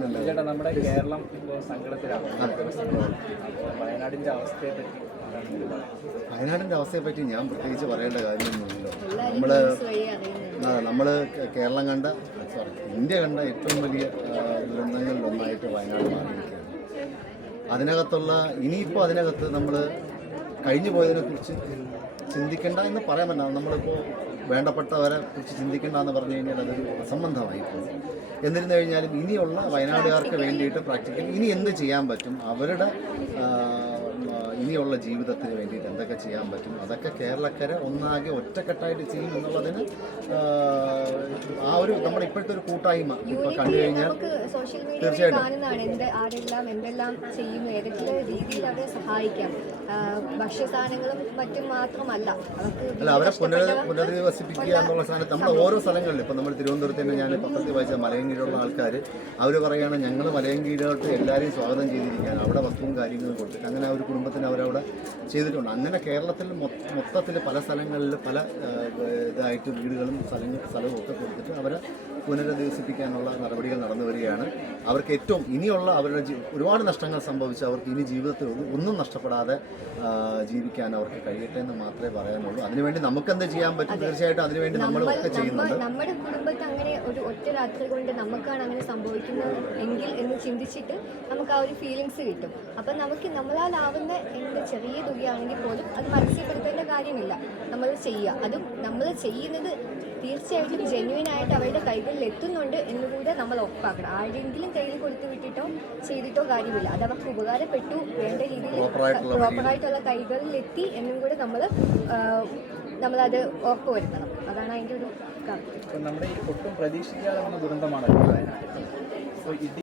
പിന്നല്ല ചേട്ടാ നമ്മുടെ കേരളം ഇപ്പോൾ സങ്കടത്തിലാണ്. വയനാടിന്റെ അവസ്ഥയെ പറ്റി? വയനാടിന്റെ അവസ്ഥയെപ്പറ്റി ഞാൻ പ്രത്യേകിച്ച് പറയേണ്ട കാര്യമൊന്നുമില്ലല്ലോ. നമ്മൾ നമ്മൾ കേരളം കണ്ട സോറി ഇന്ത്യ കണ്ട ഏറ്റവും വലിയ ദുരന്തങ്ങളിലൊന്നായിട്ട് വയനാട് മാറിയിരിക്കുകയാണ്. അതിനകത്തുള്ള ഇനിയിപ്പോൾ അതിനകത്ത് നമ്മൾ കഴിഞ്ഞു പോയതിനെക്കുറിച്ച് ചിന്തിക്കേണ്ട എന്ന് പറയാൻ പറ്റില്ല. നമ്മളിപ്പോൾ വേണ്ടപ്പെട്ടവരെ കുറിച്ച് ചിന്തിക്കേണ്ട എന്ന് പറഞ്ഞു കഴിഞ്ഞാൽ അതൊരു അസംബന്ധമായി പോകും എന്നിരുന്നു കഴിഞ്ഞാലും ഇനിയുള്ള വയനാടുകാർക്ക് വേണ്ടിയിട്ട് പ്രാക്ടിക്കൽ ഇനി എന്ത് ചെയ്യാൻ പറ്റും? അവരുടെ ഇനിയുള്ള ജീവിതത്തിന് വേണ്ടിയിട്ട് എന്തൊക്കെ ചെയ്യാൻ പറ്റും? അതൊക്കെ കേരളക്കര ഒന്നാകെ ഒറ്റക്കെട്ടായിട്ട് ചെയ്യും എന്നുള്ളതിന് ഒരു നമ്മുടെ ഇപ്പോഴത്തെ ഒരു കൂട്ടായ്മ ഇപ്പോൾ കണ്ടു കഴിഞ്ഞാൽ സോഷ്യൽ മീഡിയയിൽ. കാണുന്നതാണ് എന്ത് ആരെല്ലാം എന്തെല്ലാം ചെയ്യുന്നു ഏതൊക്കെ രീതിയിൽ അവരെ സഹായിക്കാം. ഭക്ഷ്യസാധനങ്ങളും മറ്റും മാത്രമല്ല. അല്ല അവരെ പുനര പുനരധിവസിപ്പിക്കുക എന്നുള്ള സ്ഥാനത്ത് നമ്മൾ ഓരോ സ്ഥലങ്ങളിലും. ഇപ്പം നമ്മൾ തിരുവനന്തപുരത്ത് തന്നെ ഞാൻ പത്രത്തിൽ വായിച്ച മലയങ്കീഴുള്ള ആൾക്കാർ അവർ പറയുകയാണ് ഞങ്ങൾ മലയങ്കീഴോട്ട് എല്ലാവരെയും സ്വാഗതം ചെയ്തിരിക്കുകയാണ് അവിടെ വസ്തുവും കാര്യങ്ങളും കൊടുത്തിട്ട് അങ്ങനെ ആ ഒരു കുടുംബത്തിന് അവരവിടെ ചെയ്തിട്ടുണ്ട്. അങ്ങനെ കേരളത്തിൽ മൊത്തത്തിൽ പല സ്ഥലങ്ങളിൽ പല ഇതായിട്ട് വീടുകളും സ്ഥലങ്ങൾ സ്ഥലവും ഒക്കെ കൊടുത്തിട്ട് പുനരധിവസിപ്പിക്കാനുള്ള നടപടികൾ നടന്നു വരികയാണ്. അവർക്ക് ഏറ്റവും ഇനിയുള്ള അവരുടെ ഒരുപാട് നഷ്ടങ്ങൾ സംഭവിച്ച് അവർക്ക് ഇനി ജീവിതത്തിൽ ഒന്നും- നഷ്ടപ്പെടാതെ ജീവിക്കാൻ അവർക്ക് കഴിയട്ടെ എന്ന് മാത്രമേ പറയാനുള്ളൂ. അതിനുവേണ്ടി നമുക്ക് എന്ത് ചെയ്യാൻ പറ്റും? തീർച്ചയായിട്ടും അതിനുവേണ്ടി നമ്മൾ ഒക്കെ ചെയ്യുന്നുണ്ട്. നമ്മുടെ കുടുംബത്തെ അങ്ങനെ ഒരു ഒറ്റ രാത്രി കൊണ്ട് നമുക്കാണ് അങ്ങനെ സംഭവിക്കുന്നത് എങ്കിൽ എന്ന് ചിന്തിച്ചിട്ട് നമുക്ക് ആ ഒരു ഫീലിങ്സ് കിട്ടും. അപ്പം നമുക്ക് നമ്മളാലാവുന്ന എന്ത് ചെറിയ തുകയാണെങ്കിൽ പോലും അത് മത്സ്യപ്പെടുത്തേണ്ട കാര്യമില്ല. നമ്മൾ ചെയ്യുക. അതും നമ്മൾ ചെയ്യുന്നത് തീർച്ചയായിട്ടും ജെന്യുവൻ ആയിട്ട് അവരുടെ കൈകളിൽ എത്തുന്നുണ്ട് എന്ന് കൂടെ നമ്മൾ ഉറപ്പാക്കണം. ആരെങ്കിലും കയ്യിൽ കൊടുത്തു വിട്ടിട്ടോ ചെയ്തിട്ടോ കാര്യമില്ല. അത് അവർക്ക് ഉപകാരപ്പെട്ടു. വേണ്ട രീതിയിൽ പ്രോപ്പറായിട്ടുള്ള പ്രോപ്പറായിട്ടുള്ള കൈകളിൽ എത്തി എന്നും കൂടെ നമ്മൾ നമ്മളത് ഉറപ്പ് വരുത്തണം അതാണ് അതിന്റെ ഒരു കാര്യം നമ്മുടെ ഈ ഒട്ടും പ്രതീക്ഷിക്കാതെ വന്ന ഇത്